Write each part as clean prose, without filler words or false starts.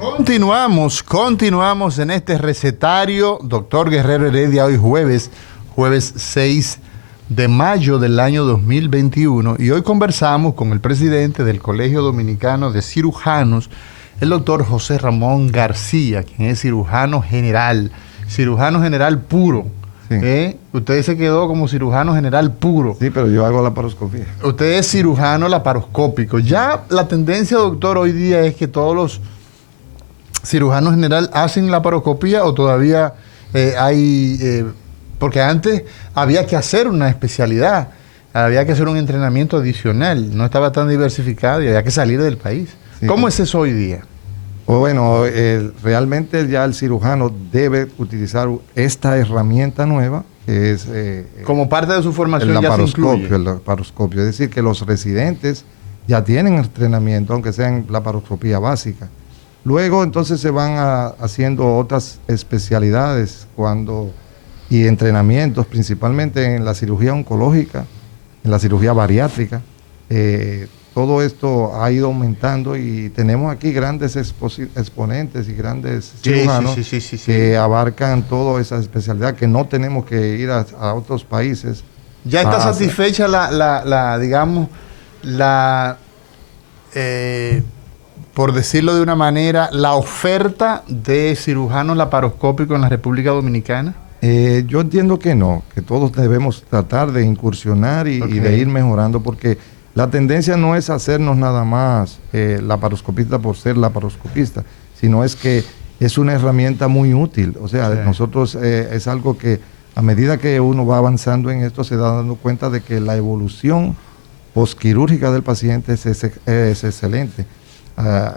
Continuamos en este recetario, doctor Guerrero Heredia, hoy jueves 6 de mayo del año 2021, y hoy conversamos con el presidente del Colegio Dominicano de Cirujanos, el doctor José Ramón García, quien es cirujano general puro. Sí. Usted se quedó como cirujano general puro. Sí, pero yo hago laparoscopía. Usted es cirujano laparoscópico. Ya la tendencia, doctor, hoy día es que todos los cirujanos general hacen laparoscopía, o todavía hay... porque antes había que hacer una especialidad, había que hacer un entrenamiento adicional, no estaba tan diversificado y había que salir del país. Sí. ¿Cómo es eso hoy día? Bueno, realmente ya el cirujano debe utilizar esta herramienta nueva, que es... como parte de su formación el laparoscopio, ya se el laparoscopio. Es decir, que los residentes ya tienen entrenamiento, aunque sea en laparoscopía básica. Luego, entonces, se van haciendo otras especialidades y entrenamientos, principalmente en la cirugía oncológica, en la cirugía bariátrica. Todo esto ha ido aumentando y tenemos aquí grandes exponentes y grandes cirujanos que abarcan toda esa especialidad, que no tenemos que ir a otros países. ¿Ya está satisfecha por decirlo de una manera, la oferta de cirujanos laparoscópicos en la República Dominicana? Yo entiendo que no, que todos debemos tratar de incursionar y de ir mejorando, porque la tendencia no es hacernos nada más laparoscopista por ser laparoscopista, sino es que es una herramienta muy útil. O sea, nosotros es algo que a medida que uno va avanzando en esto se da dando cuenta de que la evolución posquirúrgica del paciente es excelente.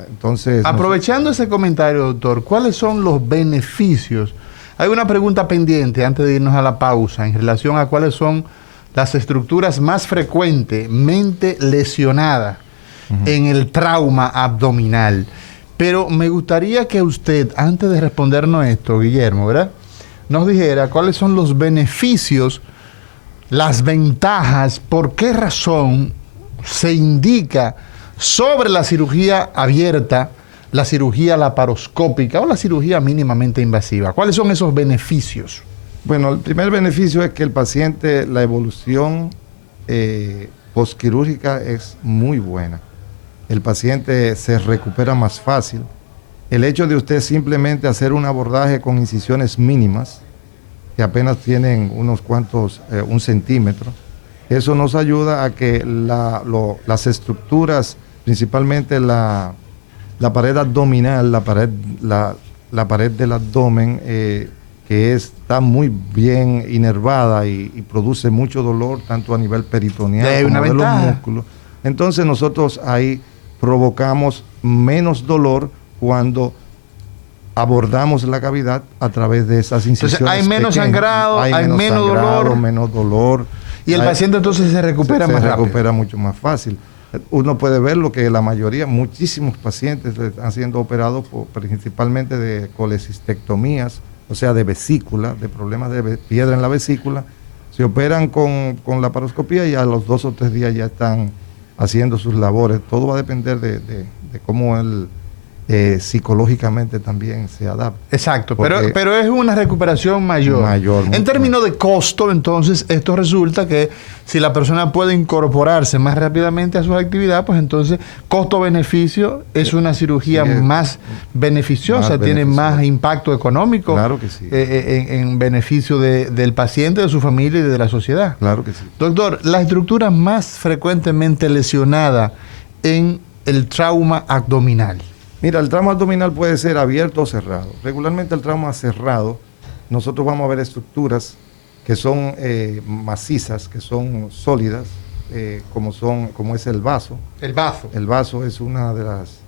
Entonces, aprovechando ese comentario, doctor, ¿cuáles son los beneficios? Hay una pregunta pendiente antes de irnos a la pausa en relación a cuáles son las estructuras más frecuentemente lesionadas en el trauma abdominal. Pero me gustaría que usted, antes de respondernos esto, Guillermo, ¿verdad?, nos dijera cuáles son los beneficios, las ventajas, por qué razón se indica sobre la cirugía abierta, la cirugía laparoscópica o la cirugía mínimamente invasiva. ¿Cuáles son esos beneficios? Bueno, el primer beneficio es que el paciente, la evolución posquirúrgica es muy buena. El paciente se recupera más fácil. El hecho de usted simplemente hacer un abordaje con incisiones mínimas, que apenas tienen unos cuantos, 1 centímetro, eso nos ayuda a que las estructuras, principalmente la pared abdominal, la pared del abdomen, que está muy bien inervada y produce mucho dolor, tanto a nivel peritoneal como de los músculos. Entonces nosotros ahí provocamos menos dolor cuando abordamos la cavidad a través de esas incisiones. Entonces hay menos sangrado, hay menos dolor. Y el paciente entonces se recupera más rápido. Se recupera mucho más fácil. Uno puede ver lo que la mayoría, muchísimos pacientes están siendo operados principalmente de colecistectomías, o sea, de vesícula, de problemas de piedra en la vesícula. Se operan con laparoscopía y a los 2 o 3 días ya están haciendo sus labores. Todo va a depender de cómo él psicológicamente también se adapta. Exacto, pero es una recuperación mayor. En términos de costo, entonces, esto resulta que si la persona puede incorporarse más rápidamente a su actividad, pues entonces costo-beneficio es una cirugía más beneficiosa, tiene más impacto económico. Claro que sí. En beneficio del paciente, de su familia y de la sociedad. Claro que sí. Doctor, la estructura más frecuentemente lesionada en el trauma abdominal. Mira, el trauma abdominal puede ser abierto o cerrado. Regularmente el trauma cerrado, nosotros vamos a ver estructuras que son macizas, que son sólidas, como es el vaso. El vaso. El vaso es una de las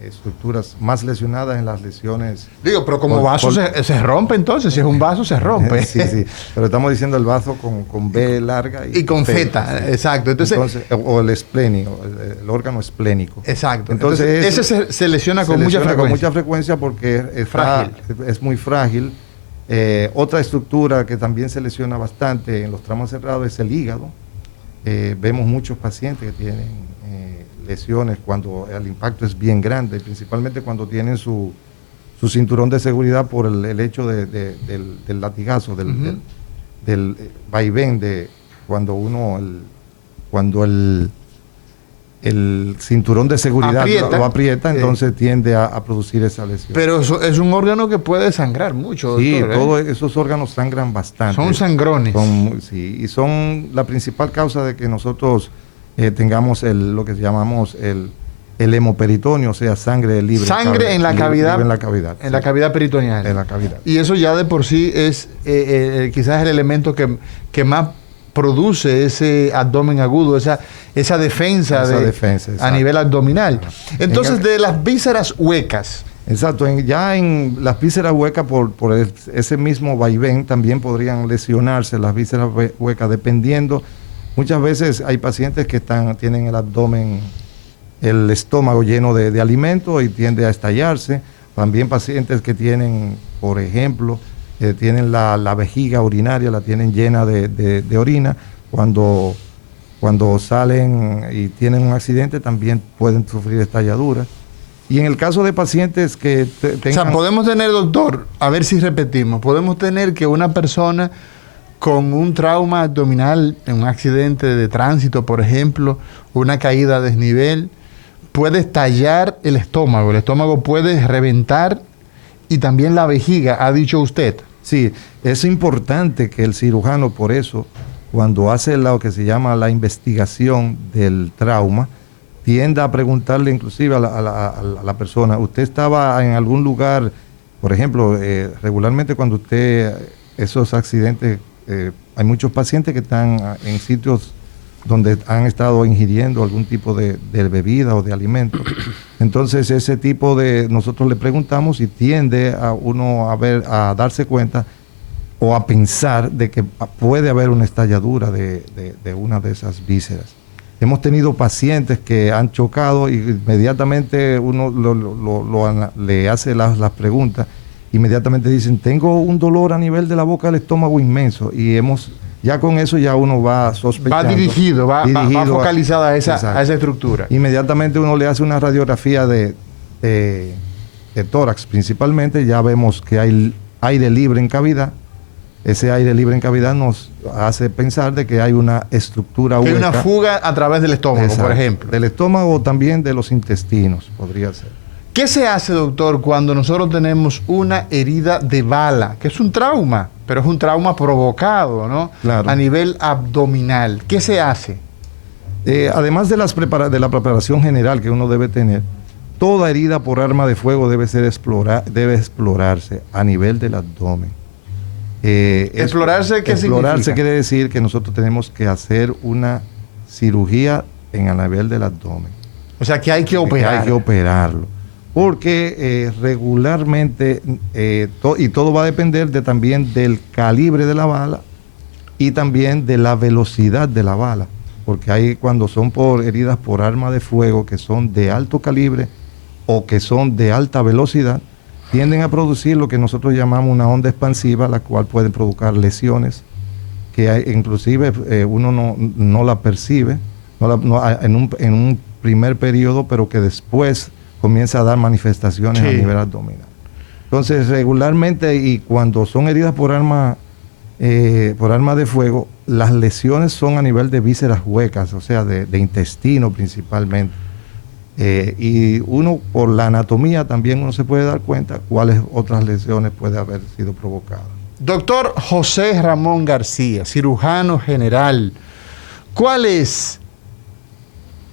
estructuras más lesionadas en las lesiones. Digo, pero como vaso se rompe entonces, si es un vaso se rompe. Sí, pero estamos diciendo el vaso con B larga y con Z, sí. Exacto. Entonces, o el esplénico, el órgano esplénico. Exacto. Entonces ese se lesiona con mucha frecuencia porque es muy frágil. Otra estructura que también se lesiona bastante en los traumas cerrados es el hígado. Vemos muchos pacientes que tienen lesiones cuando el impacto es bien grande, principalmente cuando tienen su cinturón de seguridad por el hecho del latigazo, del vaivén de cuando el cinturón de seguridad lo aprieta, entonces tiende a producir esa lesión. Pero eso es un órgano que puede sangrar mucho, sí, doctor, todos esos órganos sangran bastante. Son sangrones. Sí, y son la principal causa de que nosotros tengamos lo que llamamos el hemoperitoneo, o sea, sangre libre. Sangre en la cavidad. En la cavidad. En la cavidad peritoneal. En la cavidad. Y eso ya de por sí es quizás el elemento que más produce ese abdomen agudo, esa defensa a nivel abdominal. Entonces, de las vísceras huecas. Exacto, ya en las vísceras huecas, por ese mismo vaivén, también podrían lesionarse las vísceras huecas, dependiendo. Muchas veces hay pacientes que tienen el abdomen, el estómago lleno de alimentos y tiende a estallarse. También pacientes que tienen, por ejemplo, tienen la vejiga urinaria, la tienen llena de orina. Cuando salen y tienen un accidente, también pueden sufrir estalladuras. Y en el caso de pacientes que tengan... O sea, podemos tener, doctor, a ver si repetimos, podemos tener que una persona con un trauma abdominal, en un accidente de tránsito, por ejemplo, una caída a desnivel, puede estallar el estómago puede reventar y también la vejiga, ha dicho usted. Sí, es importante que el cirujano, por eso, cuando hace lo que se llama la investigación del trauma, tienda a preguntarle inclusive a la persona, ¿usted estaba en algún lugar, por ejemplo, regularmente cuando esos accidentes, hay muchos pacientes que están en sitios donde han estado ingiriendo algún tipo de bebida o de alimento. Entonces ese tipo nosotros le preguntamos y tiende a uno a darse cuenta o a pensar de que puede haber una estalladura de una de esas vísceras. Hemos tenido pacientes que han chocado y inmediatamente uno le hace las preguntas, inmediatamente dicen, tengo un dolor a nivel de la boca del estómago inmenso, y ya con eso ya uno va sospechando. Va focalizada a esa estructura. Inmediatamente uno le hace una radiografía de tórax principalmente, ya vemos que hay aire libre en cavidad. Ese aire libre en cavidad nos hace pensar de que hay una estructura hueca. Que hay una fuga a través del estómago, exacto, por ejemplo. Del estómago o también de los intestinos, podría ser. ¿Qué se hace, doctor, cuando nosotros tenemos una herida de bala? Que es un trauma, pero es un trauma provocado, ¿no? Claro. A nivel abdominal. ¿Qué se hace? Además de la preparación general que uno debe tener, toda herida por arma de fuego debe explorarse a nivel del abdomen. ¿Explorarse qué significa? Explorarse quiere decir que nosotros tenemos que hacer una cirugía en el nivel del abdomen. O sea, que hay que operar. Hay que operarlo. Porque regularmente, y todo va a depender también del calibre de la bala y también de la velocidad de la bala. Porque cuando son heridas por arma de fuego que son de alto calibre o que son de alta velocidad, tienden a producir lo que nosotros llamamos una onda expansiva, la cual puede provocar lesiones que inclusive uno no la percibe en un primer periodo, pero que después comienza a dar manifestaciones, sí, a nivel abdominal. Entonces, regularmente, y cuando son heridas por arma de fuego, las lesiones son a nivel de vísceras huecas, o sea, de intestino principalmente. Y uno, por la anatomía, también uno se puede dar cuenta cuáles otras lesiones puede haber sido provocadas. Doctor José Ramón García, cirujano general, ¿cuál es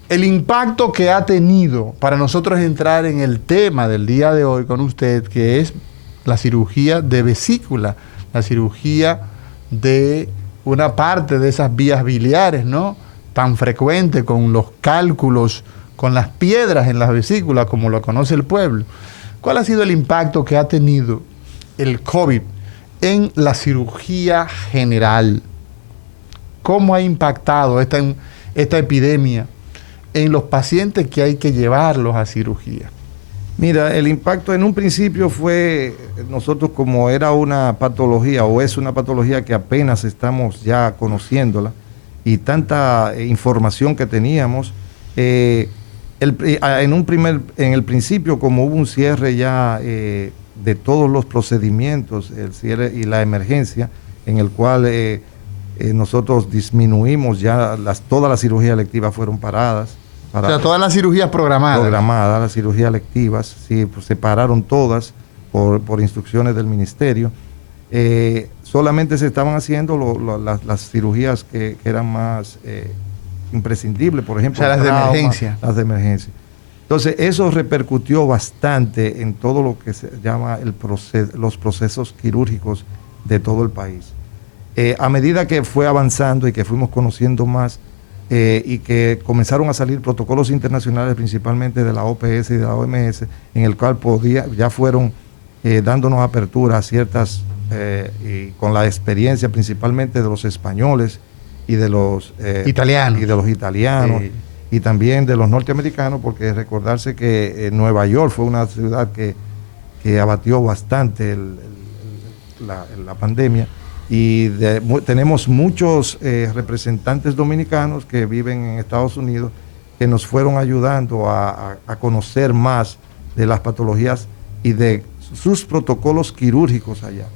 el impacto que ha tenido para nosotros entrar en el tema del día de hoy con usted, que es la cirugía de vesícula, la cirugía de una parte de esas vías biliares, ¿no? Tan frecuente con los cálculos, con las piedras en las vesículas, como lo conoce el pueblo. ¿Cuál ha sido el impacto que ha tenido el COVID en la cirugía general? ¿Cómo ha impactado esta epidemia en los pacientes que hay que llevarlos a cirugía? Mira, el impacto en un principio fue, nosotros como era una patología o es una patología que apenas estamos ya conociéndola y tanta información que teníamos, En el principio, como hubo un cierre ya de todos los procedimientos, el cierre y la emergencia, en el cual nosotros disminuimos ya, todas las cirugías electivas fueron paradas. O sea, todas las cirugías programadas. Programadas, las cirugías electivas, sí, pues se pararon todas por instrucciones del ministerio. Solamente se estaban haciendo las cirugías que eran más imprescindibles, por ejemplo, o sea, las de emergencia. Las de emergencia. Entonces, eso repercutió bastante en todo lo que se llama los procesos quirúrgicos de todo el país. A medida que fue avanzando y que fuimos conociendo más y que comenzaron a salir protocolos internacionales, principalmente de la OPS y de la OMS, en el cual ya fueron dándonos apertura a ciertas, y con la experiencia principalmente de los españoles y de los italianos Sí. Y también de los norteamericanos, porque recordarse que Nueva York fue una ciudad que abatió bastante la pandemia, y tenemos muchos representantes dominicanos que viven en Estados Unidos que nos fueron ayudando a conocer más de las patologías y de sus protocolos quirúrgicos allá.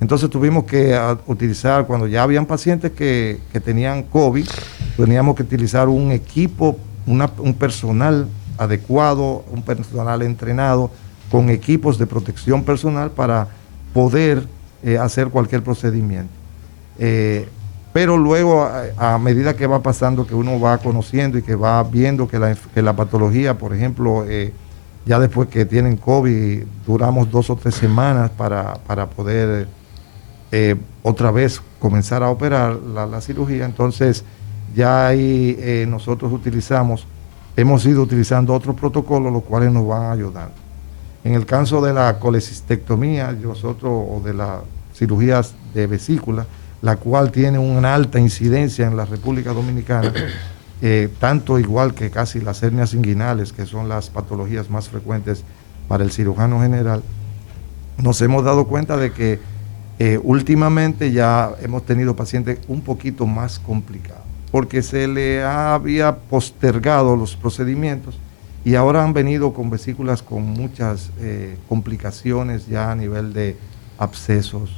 Entonces tuvimos que utilizar, cuando ya habían pacientes que tenían COVID, teníamos que utilizar un equipo, un personal adecuado, un personal entrenado, con equipos de protección personal para poder hacer cualquier procedimiento. Pero luego, a medida que va pasando, que uno va conociendo y que va viendo que la patología, por ejemplo, ya después que tienen COVID, duramos 2 o 3 semanas para poder otra vez comenzar a operar la cirugía. Entonces ya ahí nosotros hemos ido utilizando otros protocolos, los cuales nos van ayudando. En el caso de la colecistectomía, o de las cirugías de vesícula, la cual tiene una alta incidencia en la República Dominicana, tanto igual que casi las hernias inguinales, que son las patologías más frecuentes para el cirujano general, nos hemos dado cuenta de que últimamente ya hemos tenido pacientes un poquito más complicados, porque se le había postergado los procedimientos y ahora han venido con vesículas con muchas complicaciones ya a nivel de abscesos,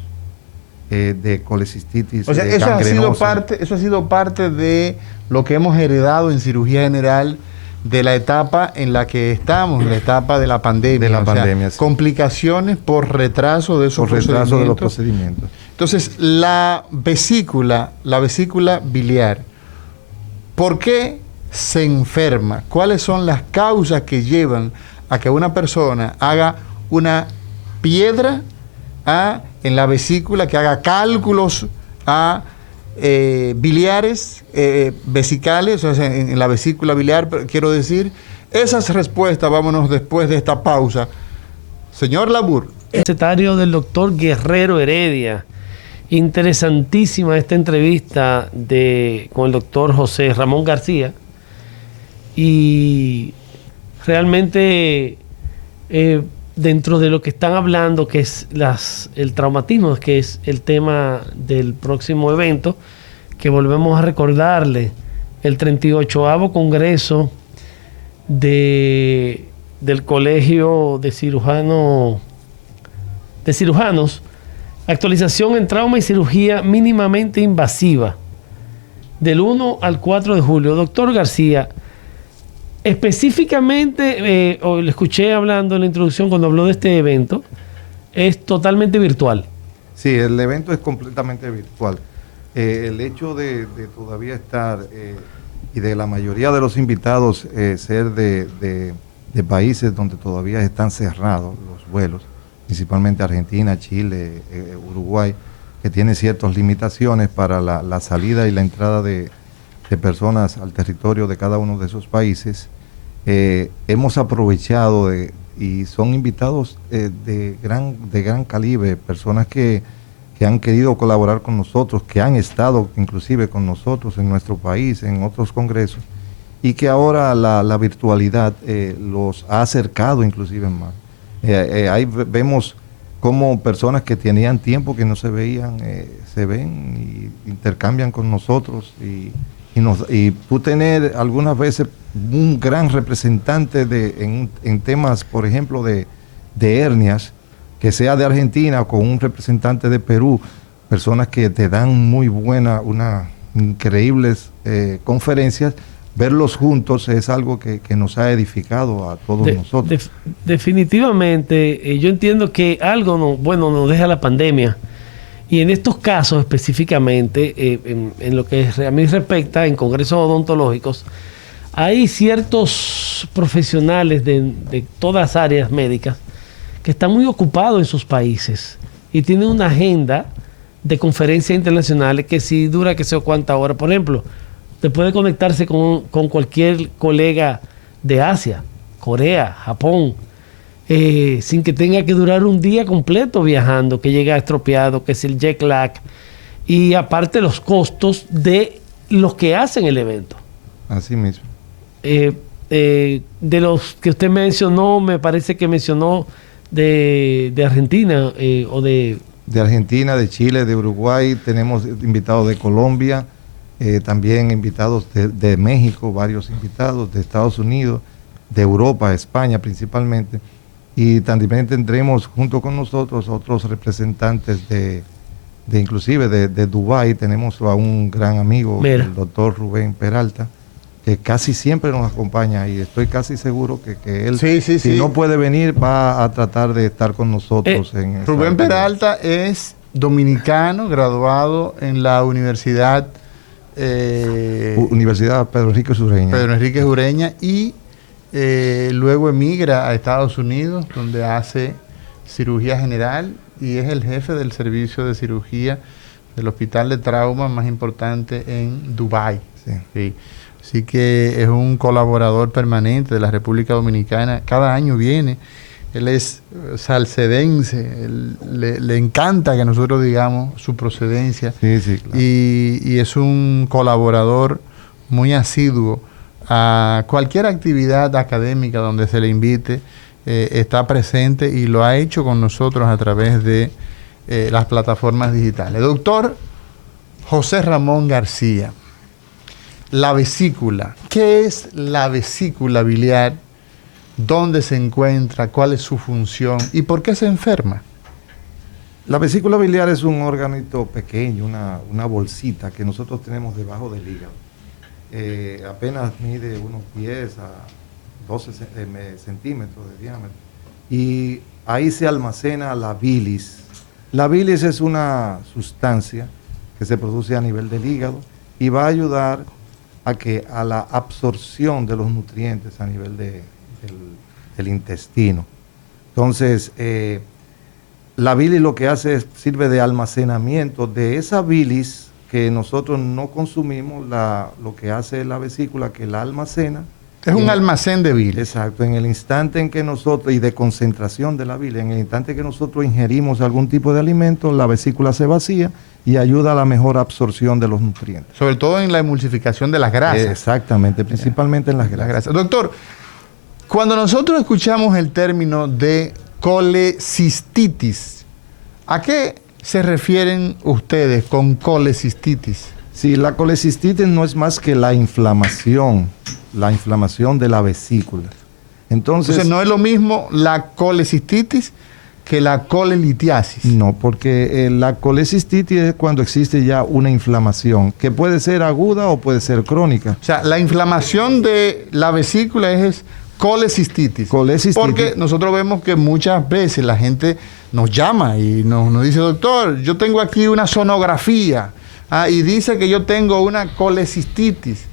de colecistitis, o sea, de eso gangrenosa. ha sido parte de lo que hemos heredado en cirugía general de la etapa en la que estamos, la etapa de la pandemia. De la o sea, pandemia, sí. Complicaciones por retraso de esos procedimientos. De los procedimientos. Entonces, la vesícula biliar, ¿por qué se enferma? ¿Cuáles son las causas que llevan a que una persona haga una piedra en la vesícula, que haga cálculos biliares, vesicales, o sea, en la vesícula biliar, quiero decir? Esas respuestas, vámonos después de esta pausa. Señor Labur. Secretario del doctor Guerrero Heredia. Interesantísima esta entrevista con el doctor José Ramón García. Y realmente dentro de lo que están hablando, que es el traumatismo, que es el tema del próximo evento, que volvemos a recordarle, el 38º Congreso del Colegio de Cirujanos, actualización en trauma y cirugía mínimamente invasiva, del 1 al 4 de julio. Doctor García, específicamente, le escuché hablando en la introducción cuando habló de este evento, es totalmente virtual. Sí, el evento es completamente virtual. El hecho de todavía estar y de la mayoría de los invitados ser de países donde todavía están cerrados los vuelos, principalmente Argentina, Chile, Uruguay, que tienen ciertas limitaciones para la salida y la entrada de personas al territorio de cada uno de esos países, hemos aprovechado y son invitados de gran calibre, personas que han querido colaborar con nosotros, que han estado inclusive con nosotros en nuestro país, en otros congresos, y que ahora la virtualidad los ha acercado inclusive más. Ahí vemos cómo personas que tenían tiempo que no se veían, se ven y intercambian con nosotros, y y tú tener algunas veces un gran representante en temas, por ejemplo, de hernias, que sea de Argentina o con un representante de Perú, personas que te dan unas increíbles conferencias, verlos juntos es algo que nos ha edificado a todos nosotros. Definitivamente, yo entiendo que algo nos deja la pandemia. Y en estos casos específicamente, en lo que a mí respecta, en congresos odontológicos, hay ciertos profesionales de todas las áreas médicas que están muy ocupados en sus países y tienen una agenda de conferencias internacionales que si dura que sé cuánta hora. Por ejemplo, usted puede conectarse con cualquier colega de Asia, Corea, Japón, sin que tenga que durar un día completo viajando, que llega estropeado, que es el jet lag, y aparte los costos de los que hacen el evento. Así mismo. De los que usted mencionó, me parece que mencionó de Argentina o de... De Argentina, de Chile, de Uruguay, tenemos invitados de Colombia, también invitados de México, varios invitados de Estados Unidos, de Europa, España principalmente. Y también tendremos junto con nosotros otros representantes inclusive de Dubái. Tenemos a un gran amigo, el doctor Rubén Peralta, que casi siempre nos acompaña y estoy casi seguro que él, si no puede venir, va a tratar de estar con nosotros. Rubén Peralta es dominicano, graduado en la Universidad Pedro Enrique Ureña y luego emigra a Estados Unidos, donde hace cirugía general y es el jefe del servicio de cirugía del hospital de trauma más importante en Dubái. Sí. Así que es un colaborador permanente de la República Dominicana. Cada año viene. Él es salcedense. Le encanta que nosotros digamos su procedencia. Sí, claro. Y es un colaborador muy asiduo a cualquier actividad académica donde se le invite. Está presente y lo ha hecho con nosotros a través de las plataformas digitales. Doctor José Ramón García, la vesícula. ¿Qué es la vesícula biliar? ¿Dónde se encuentra? ¿Cuál es su función? ¿Y por qué se enferma? La vesícula biliar es un órganito pequeño, una bolsita que nosotros tenemos debajo del hígado. Apenas mide unos 10 a 12 centímetros de diámetro. Y ahí se almacena la bilis. La bilis es una sustancia que se produce a nivel del hígado y va a ayudar a la absorción de los nutrientes a nivel del intestino. Entonces, la bilis lo que hace es sirve de almacenamiento de esa bilis que nosotros no consumimos. Lo que hace la vesícula que la almacena. Es un almacén de bilis. Exacto. En el instante en que nosotros, y de concentración de la bilis, en el instante que nosotros ingerimos algún tipo de alimento, la vesícula se vacía y ayuda a la mejor absorción de los nutrientes. Sobre todo en la emulsificación de las grasas. Exactamente, principalmente en las grasas. Doctor, cuando nosotros escuchamos el término de colecistitis, ¿a qué se refieren ustedes con colecistitis? Sí, la colecistitis no es más que la inflamación de la vesícula. Entonces no es lo mismo la colecistitis que la colelitiasis. No, porque la colecistitis es cuando existe ya una inflamación, que puede ser aguda o puede ser crónica. O sea, la inflamación de la vesícula es colecistitis. Porque nosotros vemos que muchas veces la gente nos llama y nos dice, doctor, yo tengo aquí una sonografía y dice que yo tengo una colecistitis.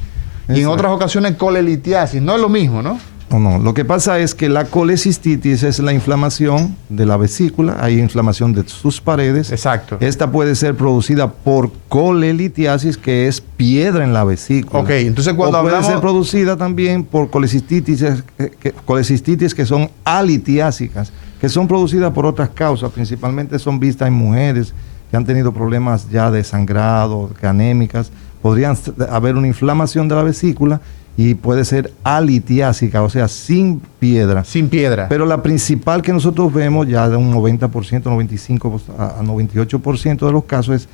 Y en otras ocasiones colelitiasis. No es lo mismo, ¿no? No. Lo que pasa es que la colecistitis es la inflamación de la vesícula, hay inflamación de sus paredes. Exacto. Esta puede ser producida por colelitiasis, que es piedra en la vesícula. Ok, entonces cuando puede ser producida también por colecistitis que son alitiásicas, que son producidas por otras causas, principalmente son vistas en mujeres que han tenido problemas ya de sangrado, que anémicas. Podrían haber una inflamación de la vesícula y puede ser alitiásica, o sea, sin piedra. Sin piedra. Pero la principal que nosotros vemos ya de un 90%, 95% a 98% de los casos es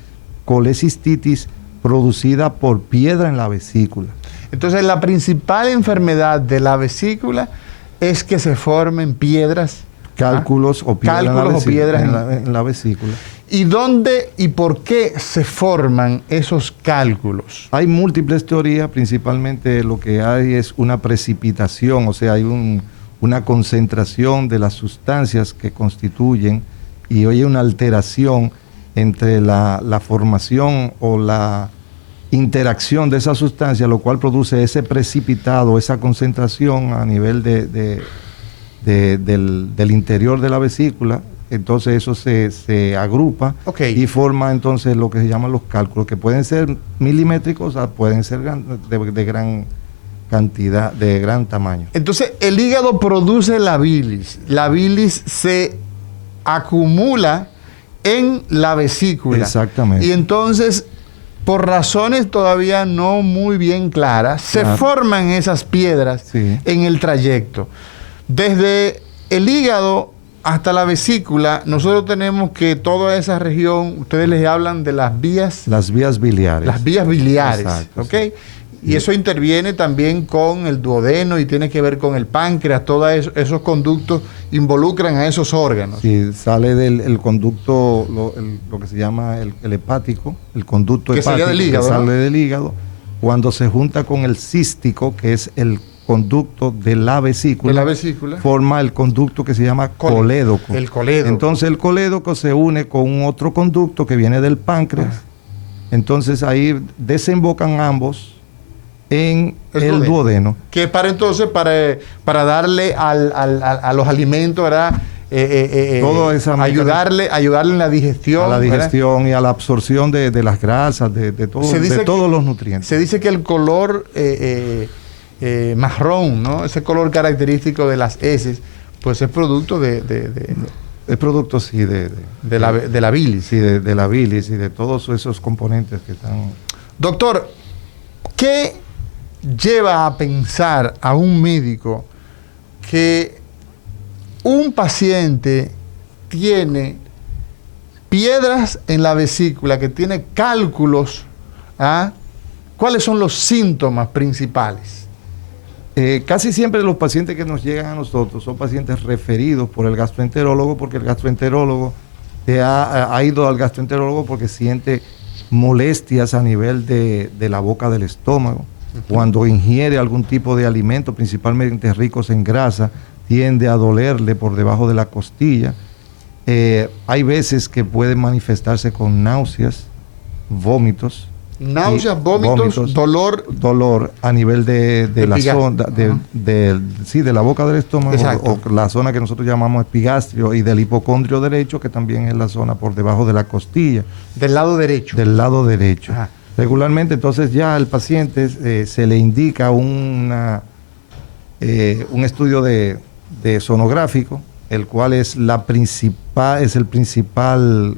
colecistitis producida por piedra en la vesícula. Entonces, la principal enfermedad de la vesícula es que se formen piedras. Cálculos o piedras en la vesícula. ¿Y dónde y por qué se forman esos cálculos? Hay múltiples teorías, principalmente lo que hay es una precipitación, o sea, hay una concentración de las sustancias que constituyen y hay una alteración entre la formación o la interacción de esa sustancia, lo cual produce ese precipitado, esa concentración a nivel del interior de la vesícula. Entonces eso se agrupa y forma entonces lo que se llaman los cálculos, que pueden ser milimétricos o pueden ser de gran cantidad, de gran tamaño. Entonces el hígado produce la bilis se acumula en la vesícula. Exactamente. Y entonces, por razones todavía no muy bien claras, se forman esas piedras en el trayecto. Desde el hígado hasta la vesícula, nosotros tenemos que toda esa región, ustedes les hablan de las vías... Las vías biliares. Las vías biliares, exacto, ¿ok? Sí. Y eso interviene también con el duodeno y tiene que ver con el páncreas, todos esos conductos involucran a esos órganos. Sí, sale del conducto, lo que se llama el hepático, el conducto que hepático del hígado, que sale ¿no? del hígado, cuando se junta con el cístico, que es el conducto de la vesícula, forma el conducto que se llama colédoco. El colédoco. Entonces el colédoco se une con un otro conducto que viene del páncreas. Entonces ahí desembocan ambos en el duodeno. Que para entonces, para darle a los alimentos, ¿verdad? Toda esa ayudarle en la digestión. A la digestión, ¿verdad? Y a la absorción de las grasas, de todos los nutrientes. Se dice que el color marrón, ¿no? Ese color característico de las heces, pues es producto es producto, sí, de la bilis. Sí, de la bilis y de todos esos componentes que están... Doctor, ¿qué lleva a pensar a un médico que un paciente tiene piedras en la vesícula, que tiene cálculos? ¿Cuáles son los síntomas principales? Casi siempre los pacientes que nos llegan a nosotros son pacientes referidos por el gastroenterólogo, porque el gastroenterólogo ha ido al gastroenterólogo porque siente molestias a nivel de la boca del estómago. Cuando ingiere algún tipo de alimento, principalmente ricos en grasa, tiende a dolerle por debajo de la costilla. Hay veces que pueden manifestarse con náuseas, vómitos. Náuseas, vómitos, dolor a nivel de la zona de la boca del estómago, o la zona que nosotros llamamos epigastrio, y del hipocondrio derecho, que también es la zona por debajo de la costilla. Del lado derecho. Del lado derecho. Ajá. Regularmente, entonces ya al paciente se le indica un estudio de sonográfico, el cual es el principal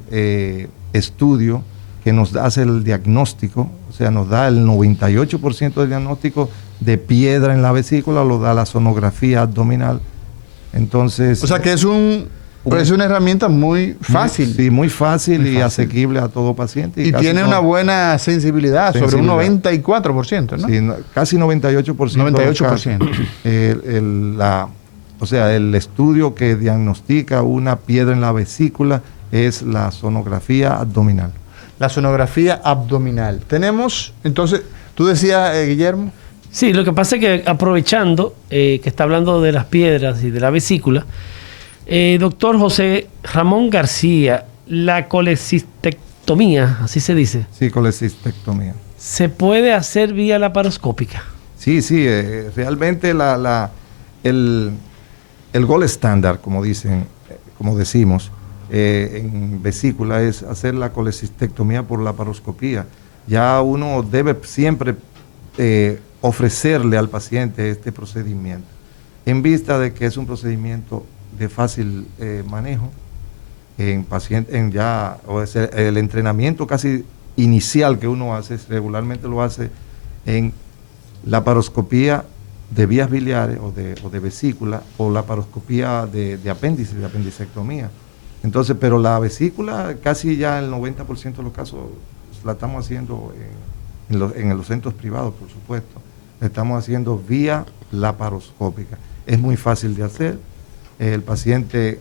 estudio que nos hace el diagnóstico, o sea, nos da el 98% del diagnóstico de piedra en la vesícula, lo da la sonografía abdominal. Entonces... O sea, que es una herramienta muy fácil. Sí, muy fácil y asequible a todo paciente. Y tiene una buena sensibilidad, sobre un 94%, ¿no? Sí, casi 98%. 98%. O sea, el estudio que diagnostica una piedra en la vesícula es la sonografía abdominal. La sonografía abdominal. Tenemos, entonces, tú decías, Guillermo. Sí, lo que pasa es que aprovechando que está hablando de las piedras y de la vesícula, doctor José Ramón García, la colecistectomía, así se dice. Sí, colecistectomía. ¿Se puede hacer vía laparoscópica? Sí, realmente el gold standard, como decimos, en vesícula es hacer la colecistectomía por laparoscopía. Ya uno debe siempre ofrecerle al paciente este procedimiento, en vista de que es un procedimiento de fácil manejo en paciente, el entrenamiento casi inicial que uno hace, regularmente lo hace en laparoscopía de vías biliares o de vesícula, o laparoscopía de apéndice, de apendicectomía. Entonces, pero la vesícula, casi ya el 90% de los casos la estamos haciendo en los centros privados, por supuesto, la estamos haciendo vía laparoscópica. Es muy fácil de hacer. El paciente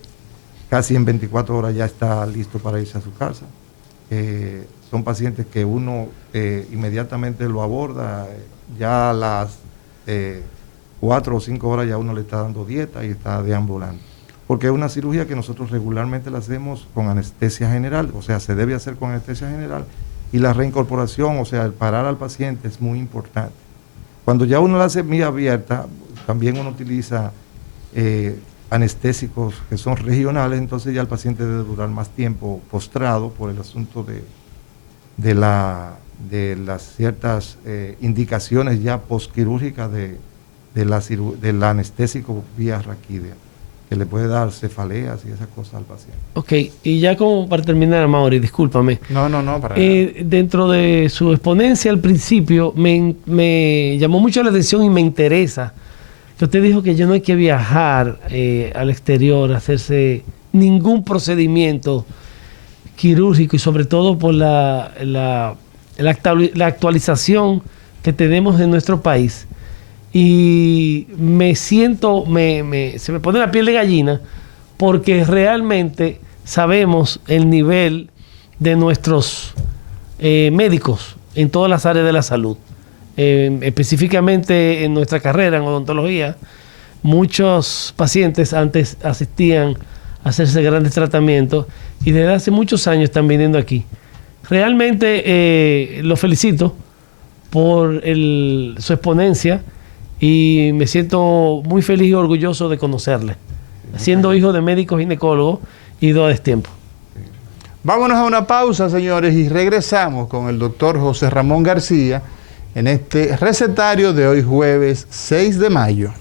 casi en 24 horas ya está listo para irse a su casa. Son pacientes que uno inmediatamente lo aborda, ya a las 4 o 5 horas ya uno le está dando dieta y está deambulando. Porque es una cirugía que nosotros regularmente la hacemos con anestesia general, o sea, se debe hacer con anestesia general, y la reincorporación, o sea, el parar al paciente es muy importante. Cuando ya uno la hace vía abierta, también uno utiliza anestésicos que son regionales, entonces ya el paciente debe durar más tiempo postrado por el asunto de las ciertas indicaciones ya postquirúrgicas del anestésico vía raquídea, que le puede dar cefaleas y esas cosas al paciente. Ok, y ya como para terminar, Amaury, discúlpame. No, para dentro de su exponencia al principio, me llamó mucho la atención y me interesa que usted dijo que ya no hay que viajar al exterior, hacerse ningún procedimiento quirúrgico, y sobre todo por la actualización que tenemos en nuestro país. Y me siento, se me pone la piel de gallina, porque realmente sabemos el nivel de nuestros médicos en todas las áreas de la salud. Específicamente en nuestra carrera en odontología, muchos pacientes antes asistían a hacerse grandes tratamientos y desde hace muchos años están viniendo aquí. Realmente lo felicito por su exponencia y me siento muy feliz y orgulloso de conocerle, siendo hijo de médico ginecólogo y a destiempo. Vámonos a una pausa, señores, y regresamos con el doctor José Ramón García en este recetario de hoy jueves 6 de mayo.